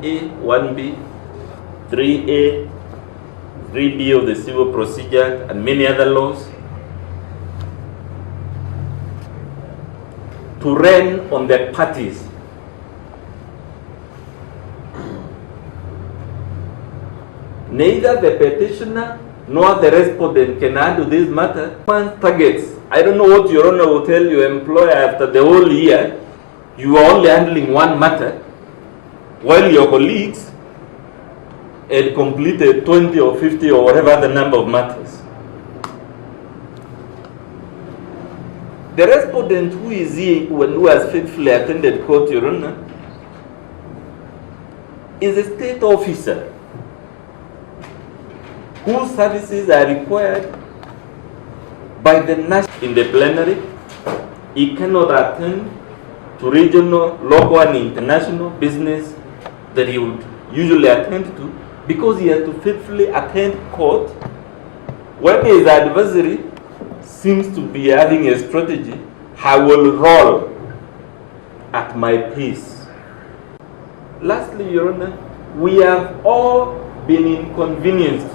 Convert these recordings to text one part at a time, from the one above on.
1A, 1B, 3A, 3B of the Civil Procedure, and many other laws, to run on the parties. Neither the petitioner nor the respondent can add to this matter. Targets. I don't know what Your Honor will tell your employer after the whole year. You are only handling one matter, while your colleagues had completed 20 or 50 or whatever the number of matters. The respondent who is here, who has faithfully attended court, Your Honor, is a state officer whose services are required by the national. In the plenary, he cannot attend to regional, local, and international business that he would usually attend to, because he has to faithfully attend court when his adversary seems to be having a strategy. I will roll at my pace. Lastly, Your Honor, we have all been inconvenienced.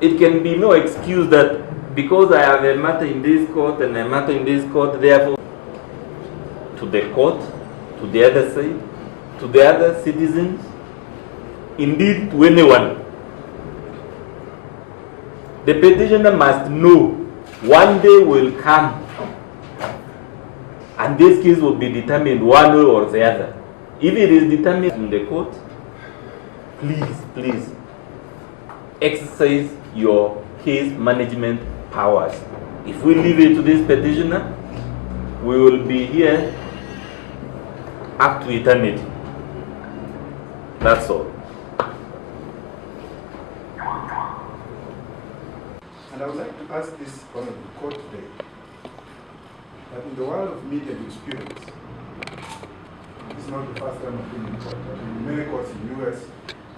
It can be no excuse that because I have a matter in this court and a matter in this court, therefore, to the court, to the other side, to the other citizens, indeed to anyone. The petitioner must know one day will come and this case will be determined one way or the other. If it is determined in the court, please exercise your case management powers. If we leave it to this petitioner, we will be here up to eternity. That's all. And I would like to ask this honorable court today, that in the world of media experience, this is not the first time I've been in court. I've been in many courts in the US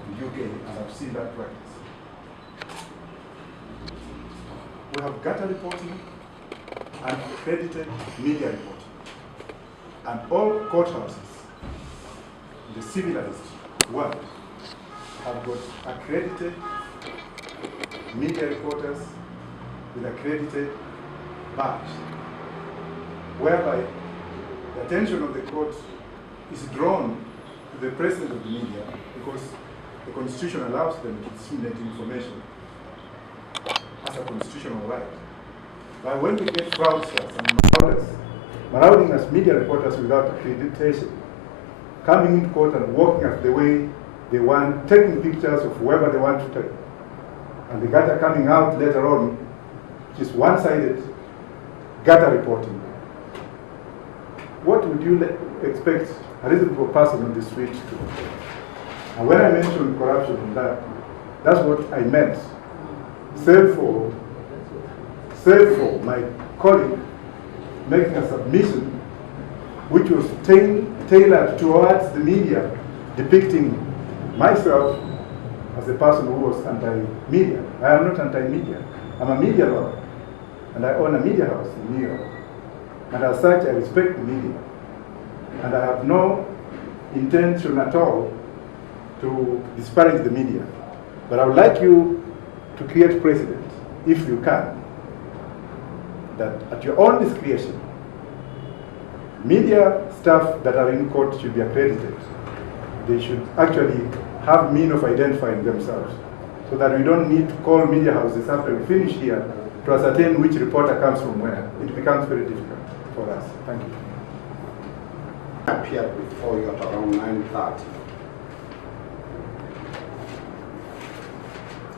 and UK, and I've seen that practice. We have gutter reporting and accredited media reporting. And all courthouses in the civilized world have got accredited media reporters with accredited badge, whereby the attention of the court is drawn to the president of the media because the Constitution allows them to disseminate information as a constitutional right. But when we get fraudsters and marauding as media reporters without accreditation, coming into court and working as the way they want, taking pictures of whoever they want to take, and the gutter coming out later on, which is one-sided gutter reporting. What would you expect a reasonable person on the street to do? And when I mentioned corruption in that, that's what I meant. Save for my colleague making a submission which was tailored towards the media, depicting myself as a person who was anti-media. I am not anti-media. I'm a media lawyer, and I own a media house in New York. And as such, I respect the media. And I have no intention at all to disparage the media. But I would like you to create precedent, if you can, that at your own discretion, media staff that are in court should be accredited. They should actually have means of identifying themselves, so that we don't need to call media houses after we finish here to ascertain which reporter comes from where. It becomes very difficult for us. Thank you. I appeared before you at around 9:30.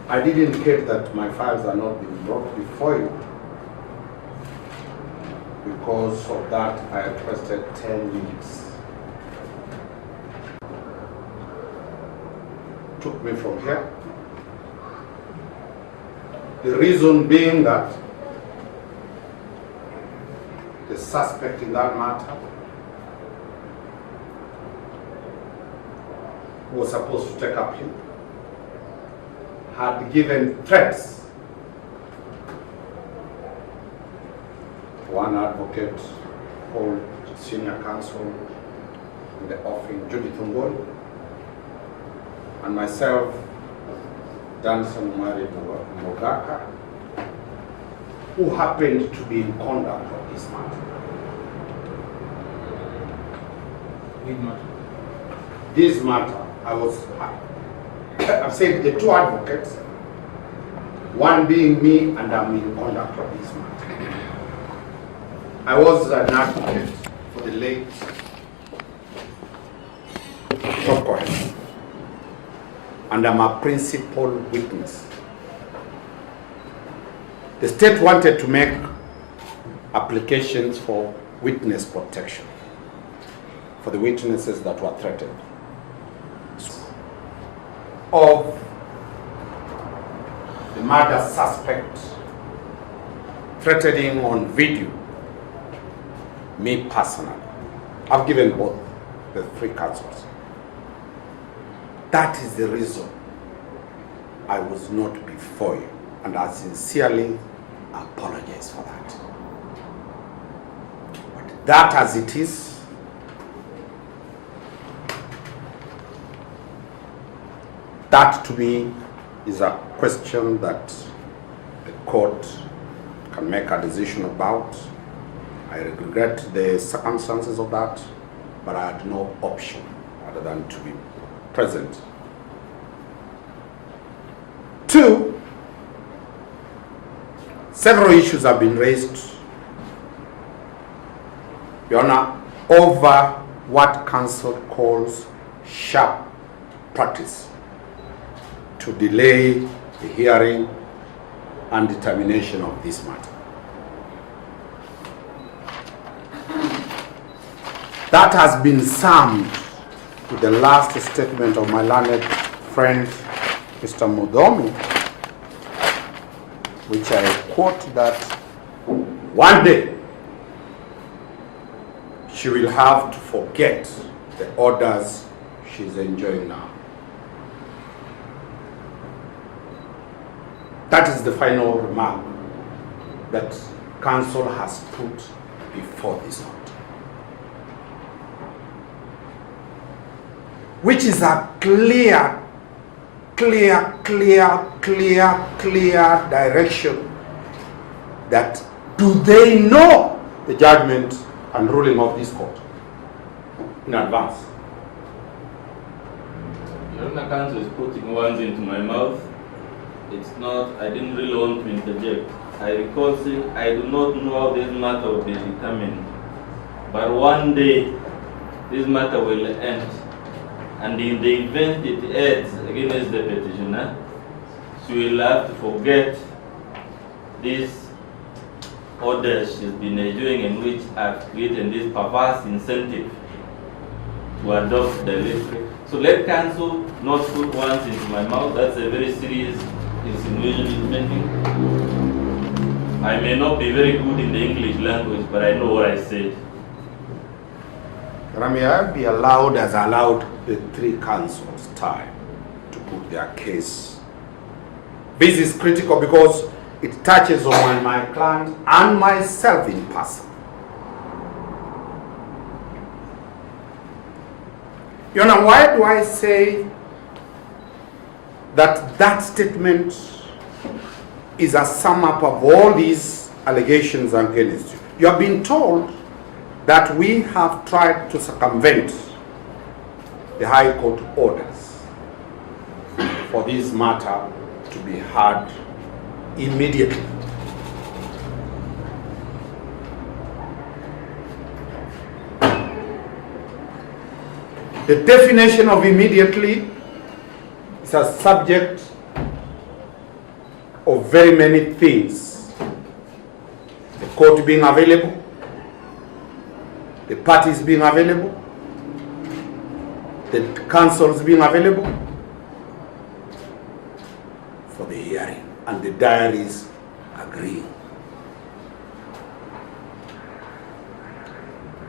I did indicate that my files are not being brought before you. Because of that, I requested 10 minutes. Took me from here. The reason being that the suspect in that matter who was supposed to take a plea had given threats. One advocate called senior counsel in the offing, Judith Omari, and myself, Danstan Omari, who happened to be in conduct of this matter. This matter, I've said the two advocates, one being me, and I'm in conduct of this matter. I was an advocate for the late Chokohe, and I'm a principal witness. The state wanted to make applications for witness protection for the witnesses that were threatened of the murder suspect threatening on video me personally. I've given both the three counsels. That is the reason I was not before you, and I sincerely apologize for that. But that as it is, that to me is a question that the court can make a decision about. I regret the circumstances of that, but I had no option other than to be present. Two, several issues have been raised, Your Honor, over what counsel calls sharp practice to delay the hearing and determination of this matter. That has been summed to the last statement of my learned friend, Mr. Mudomi, which I quote that one day she will have to forget the orders she's enjoying now. That is the final remark that counsel has put before this court, which is a clear direction that do they know the judgment and ruling of this court in advance? Your Honor, counsel is putting words into my mouth. It's not, I didn't really want to interject. I recall saying, I do not know how this matter will be determined. But one day, this matter will end. And in the event it ends against the petitioner, she will have to forget these orders she's been enjoying in which have created this perverse incentive to adopt the electorate. So let counsel not put words into my mouth. That's a very serious insinuation he's making. I may not be very good in the English language, but I know what I said. May I be allowed, as I allowed the three counsels time to put their case? This is critical because it touches on my client and myself in person. You know, why do I say that that statement is a sum up of all these allegations against you? You have been told that we have tried to circumvent the High Court orders for this matter to be heard immediately. The definition of immediately is a subject of very many things. The court being available, the parties being available, the counsels being available for the hearing, and the diaries agreeing.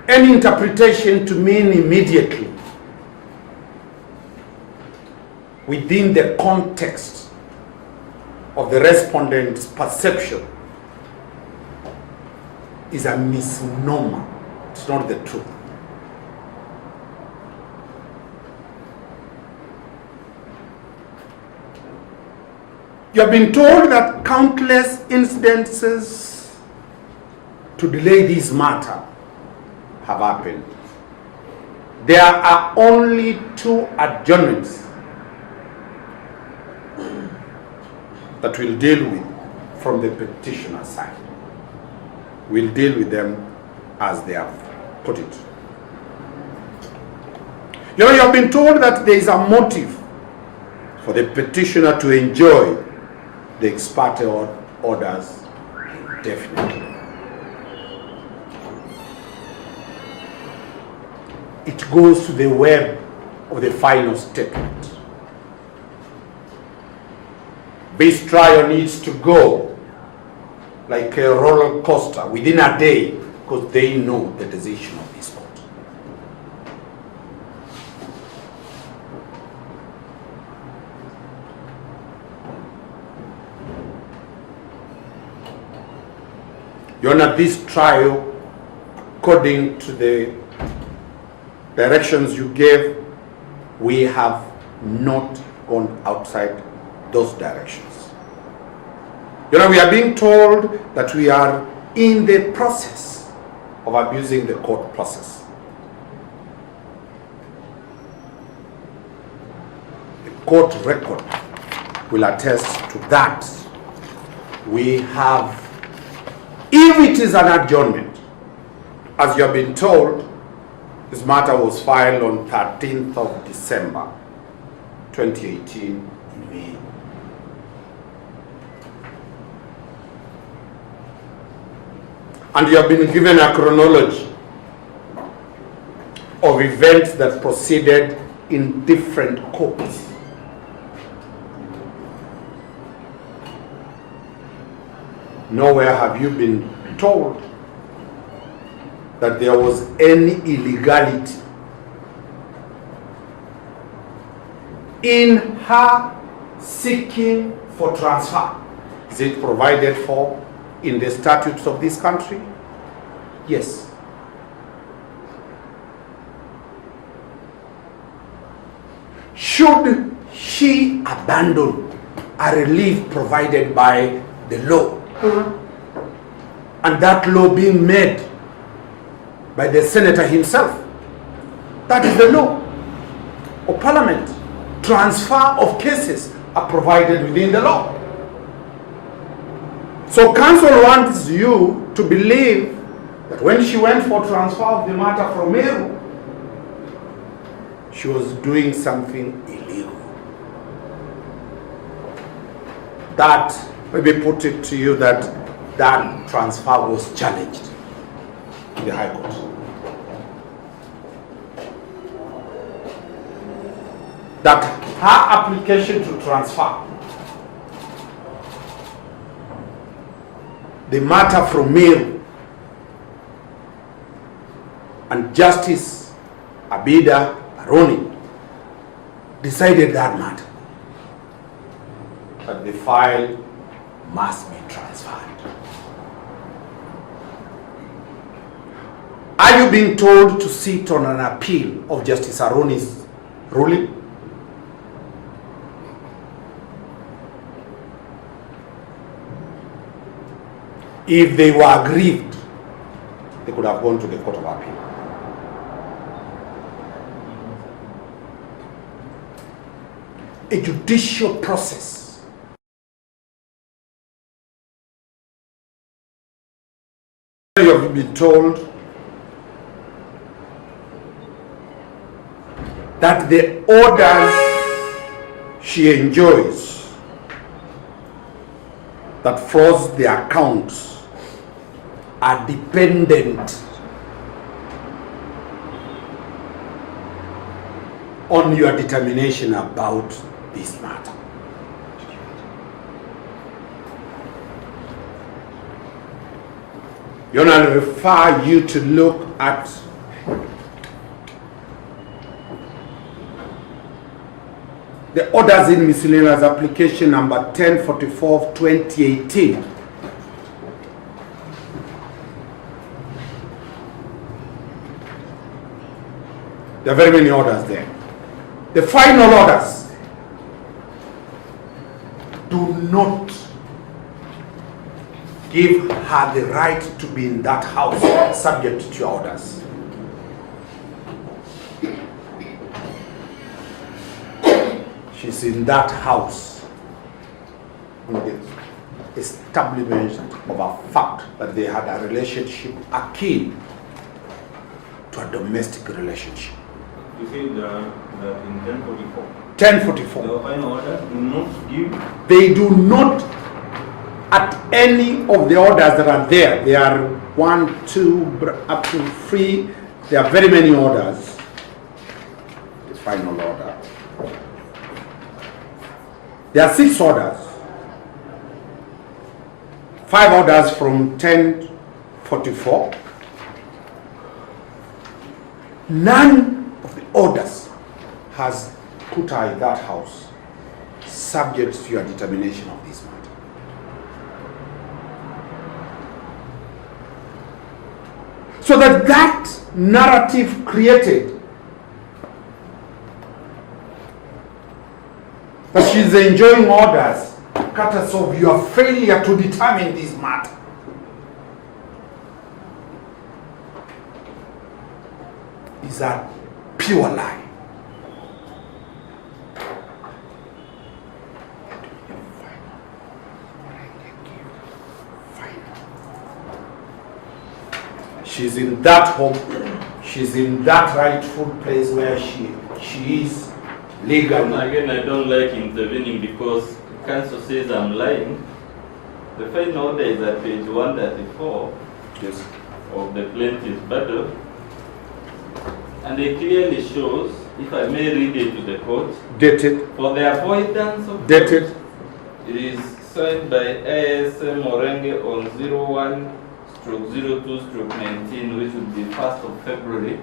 Any interpretation to mean immediately within the context of the respondent's perception is a misnomer. It's not the truth. You have been told that countless incidences to delay this matter have happened. There are only 2 adjournments that we'll deal with from the petitioner side. We'll deal with them as they have put it. You have been told that there is a motive for the petitioner to enjoy the ex parte orders indefinitely. It goes to the web of the final statement. This trial needs to go like a roller coaster within a day because they know the decision of this court. Your Honor, this trial, according to the directions you gave, we have not gone outside those directions. You know, we are being told that we are in the process of abusing the court process. The court record will attest to that. We have, if it is an adjournment, as you have been told, this matter was filed on 13th of December 2018 in May. And you have been given a chronology of events that proceeded in different courts. Nowhere have you been told that there was any illegality in her seeking for transfer. Is it provided for in the statutes of this country? Yes. Should she abandon a relief provided by the law, and that law being made by the senator himself, that is the law of parliament, transfer of cases are provided within the law. So counsel wants you to believe that when she went for transfer of the matter from Meru, she was doing something illegal. That, maybe put it to you that that transfer was challenged in the High Court. That her application to transfer the matter from Meru, and Justice Abida Aroni decided that matter, that the file must be transferred. Are you being told to sit on an appeal of Justice Aroni's ruling? If they were aggrieved, they could have gone to the Court of Appeal. A judicial process you have been told that the orders she enjoys that froze the accounts are dependent on your determination about this matter. Your Honor, I refer you to look at the orders in miscellaneous application number 1044 of 2018. There are very many orders there. The final orders do not give her the right to be in that house subject to your orders. She's in that house on the establishment of a fact that they had a relationship akin to a domestic relationship. You say that in 1044. 1044. The final orders do not give. They do not, at any of the orders that are there are 1, 2, up to 3, there are very many orders. The final order. There are 6 orders. 5 orders from 1044. None of the orders has put her in that house subject to your determination of this matter. So that narrative created that she's enjoying orders courtesy of your failure to determine this matter. Is a pure lie. She's in that home, she's in that rightful place where she is legally. Again, I don't like intervening because counsel says I'm lying. The final order is at page 134 Yes. of the plaintiff's battle. And it clearly shows, if I may read it to the court, Dated. for the avoidance of Dated. it is signed by ASM Orenge on 01/02/19, which would be 1st of February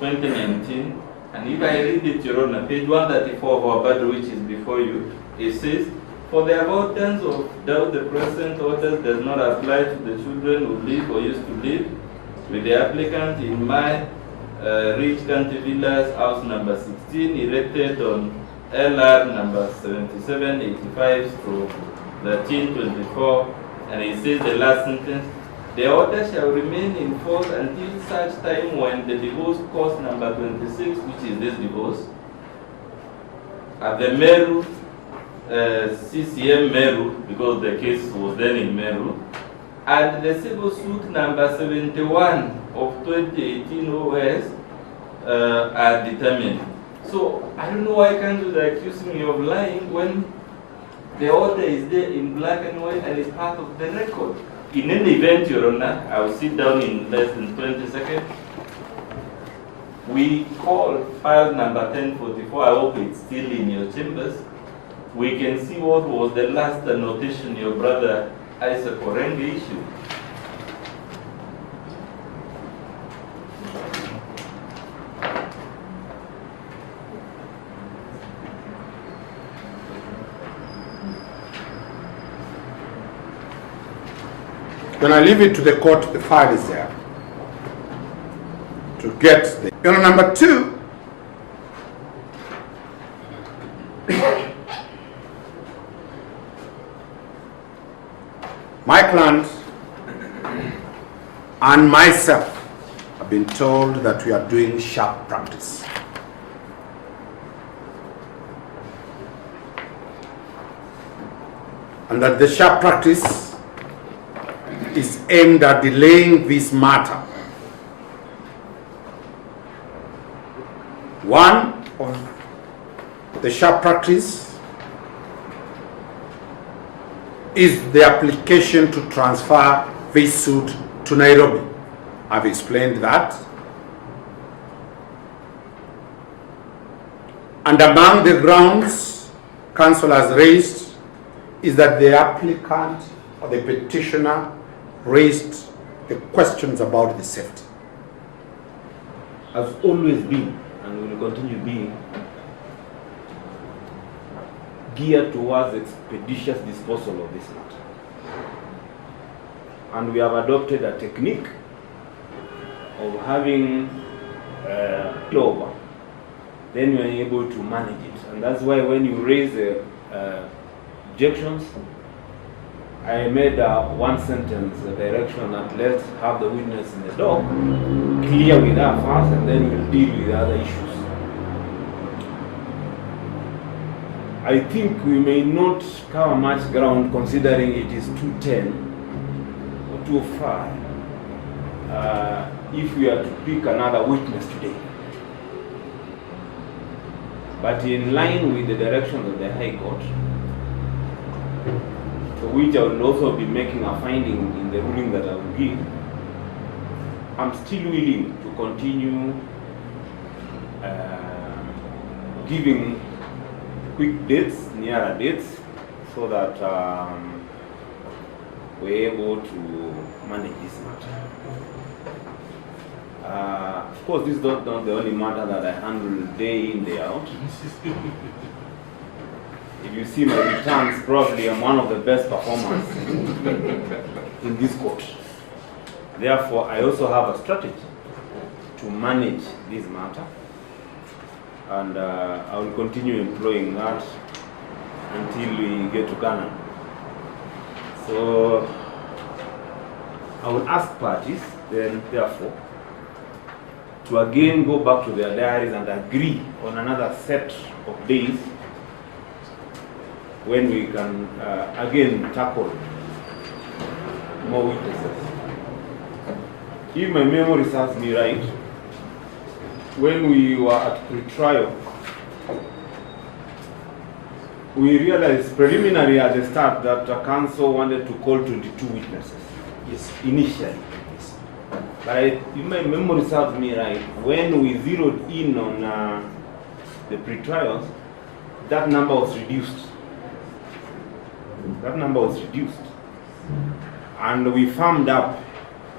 2019. And if I read it, Your Honor, page 134 of our battle, which is before you, it says, for the avoidance of doubt, the present orders does not apply to the children who live or used to live with the applicant in my Rich County Villas, house number 16, erected on LR number 7785/1324, and it says the last sentence, the order shall remain in force until such time when the divorce cause number 26, which is this divorce, at the Meru, CCM Meru, because the case was then in Meru, and the civil suit number 71 of 2018 OS are determined. So I don't know why counsel is accusing me of lying when the order is there in black and white and is part of the record. In any event, Your Honor, I will sit down in less than 20 seconds. We call file number 1044. I hope it's still in your chambers. We can see what was the last annotation your brother Isaac Orenge issued. When I leave it to the court, the file is there. To get the. Number 2, my client and myself have been told that we are doing sharp practice. And that the sharp practice is aimed at delaying this matter. One of the sharp practice is the application to transfer this suit to Nairobi. I've explained that. And among the grounds counsel has raised is that the applicant or the petitioner raised the questions about the safety. Has always been and will continue being geared towards expeditious disposal of this matter. And we have adopted a technique of having over, then you are able to manage it. And that's why when you raise objections, I made one sentence direction that let's have the witness in the dock clear with her first, and then we'll deal with other issues. I think we may not cover much ground considering it is 2:10 or 2:05 if we are to pick another witness today. But in line with the direction of the High Court, for which I will also be making a finding in the ruling that I will give, I'm still willing to continue giving quick dates, nearer dates, so that we're able to manage this matter. Of course, this is not the only matter that I handle day in, day out. If you see my returns, probably I'm one of the best performers in this court. Therefore, I also have a strategy to manage this matter, and I will continue employing that until we get to Ghana. So I will ask parties then, therefore, to again go back to their diaries and agree on another set of days when we can again tackle more witnesses. If my memory serves me right, when we were at pre-trial, we realized preliminary at the start that the council wanted to call 22 witnesses. Yes, initially. Yes. But if my memory serves me right, when we zeroed in on the pre-trials, that number was reduced. And we firmed up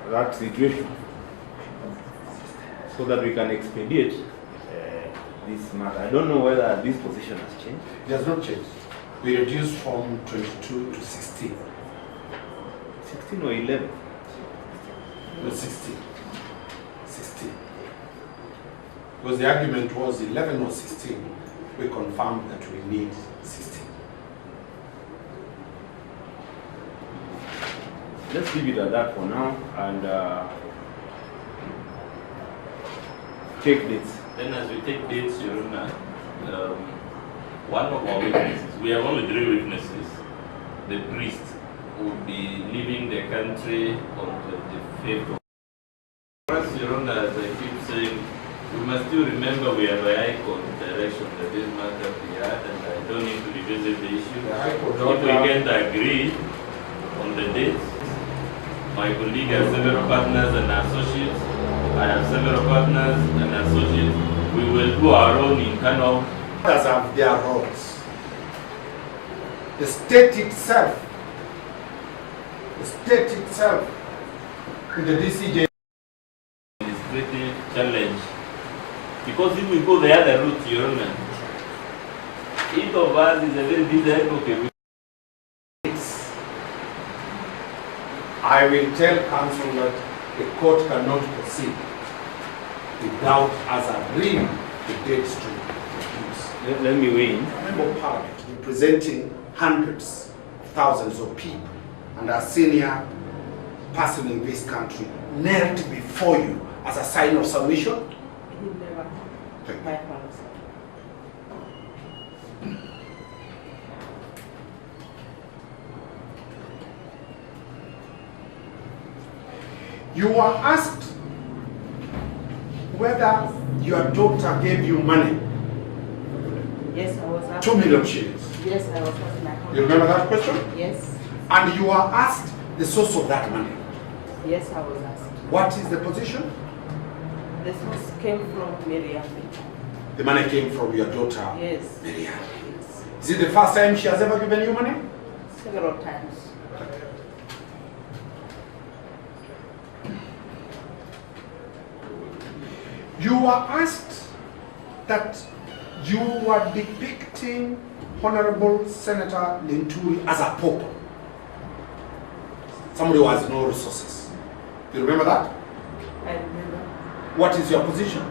that situation so that we can expedite this matter. I don't know whether this position has changed. It has not changed. We reduced from 22 to 16. 16 or 11? No, 16. 16. Because the argument was 11 or 16. We confirmed that we need 16. Let's leave it at that for now and take dates. Then as we take dates, Your Honor, one of our witnesses, we have only 3 witnesses. The priest will be leaving the country on the 25th of March. Your Honor, as I keep saying, we must still remember we have a High Court direction that this matter be had, and I don't need to revisit the issue. If we can't agree on the dates, my colleague has several partners and associates. I have several partners and associates. We will do our own internal. Others have their roles. The state itself, in the DCJ is pretty challenged. Because if we go the other route, Your Honor, each of us is a very busy advocate. I will tell counsel that the court cannot proceed without us agreeing the dates to produce. Let me weigh in. A member of parliament representing hundreds, thousands of people, and a senior person in this country knelt before you as a sign of submission? He never. Thank you. My father. You were asked whether your daughter gave you money, Yes, I was asked. 2 million shillings. Yes, I was asked my You remember that question? Yes. And you were asked the source of that money. Yes, I was asked. What is the position? The source came from Maryann. The money came from your daughter, Yes. Maryann. Yes. Is it the first time she has ever given you money? Several times. You were asked that you were depicting Honorable Senator Linturi as a pauper. Somebody who has no resources. Do you remember that? I remember. What is your position?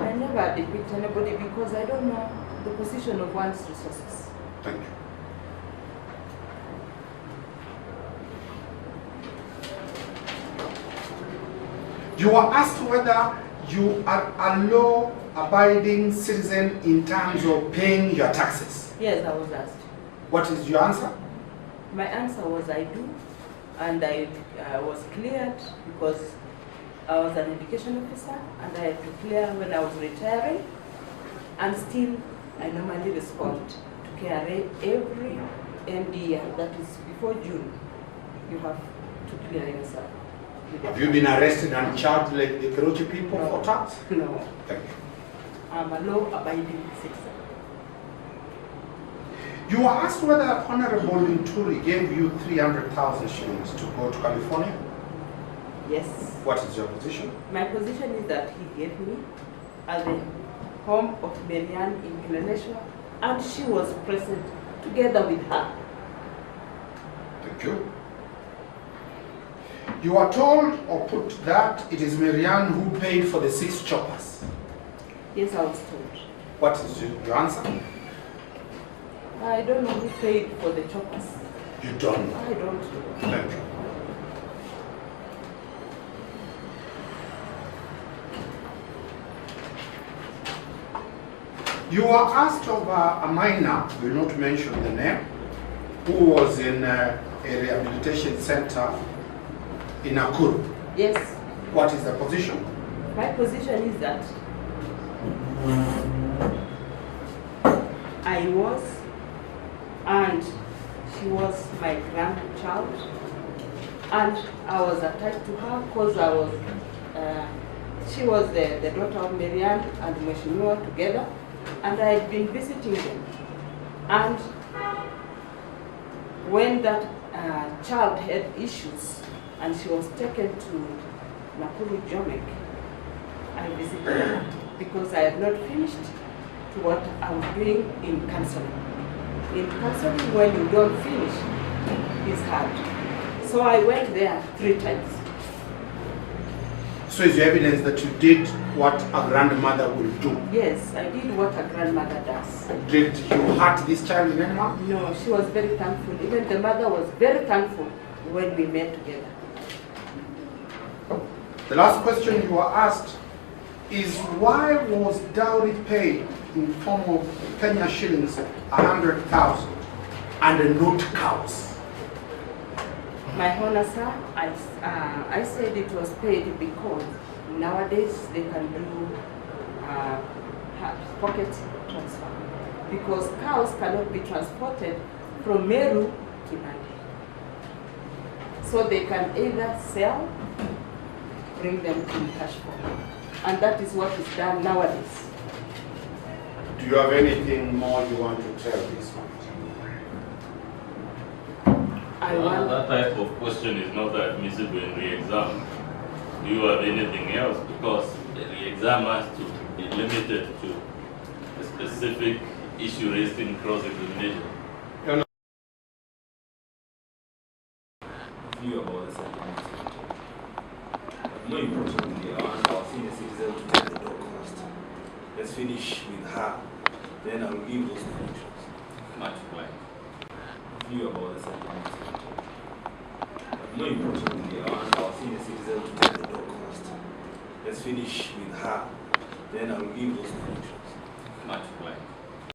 I never depict anybody because I don't know the position of one's resources. Thank you. You were asked whether you are a law-abiding citizen in terms of paying your taxes. Yes, I was asked. What is your answer? My answer was I do, and I was cleared because I was an education officer and I had to clear when I was retiring, and still I normally respond to KRA every end year, that is before June. You have to clear yourself. Have you been arrested and charged like the Kerochi people No. for tax? No, Thank you. I'm a law-abiding citizen. You were asked whether Honorable Linturi gave you 300,000 shillings to go to California. Yes. What is your position? My position is that he gave me at the home of Maryann in Indonesia, and she was present together with her. Thank you. You are told or put that it is Maryann who paid for the 6 choppers. Yes, I was told. What is your answer? I don't know who paid for the choppers. You don't know. I don't know. Thank you. You are asked of a minor, will not mention the name, who was in a rehabilitation center in Nakuru. Yes, What is the position? my position is that I was, and she was my grandchild, and I was attached to her because I was, she was the daughter of Maryann and Mheshimiwa together, and I had been visiting them. And when that child had issues and she was taken to Nakuru Jomek, I visited her because I had not finished to what I was doing in counseling. In counseling, when you don't finish, it's hard. So I went there 3 times. So is there evidence that you did what a grandmother will do? Yes, I did what a grandmother does. Did you hurt this child in any way? No, she was very thankful. Even the mother was very thankful when we met together. The last question you were asked is why was dowry paid in form of Kenya shillings 100,000 and not cows? My honor, sir, I said it was paid because nowadays they can do pocket transfer, because cows cannot be transported from Meru to Nandi. So they can either sell, bring them in cash form, and that is what is done nowadays. Do you have anything more you want to tell this one? That type of question is not admissible in re-exam. Do you have anything else? Because the re-exam has to be limited to a specific issue raised in cross-examination. View about the settlement. More importantly, I want our senior citizen to take the dog first. Let's finish with her, then I will give those connections. Much obliged. View about the settlement. More importantly, I want our senior citizen to take the dog first. Let's finish with her, then I will give those connections. Much obliged.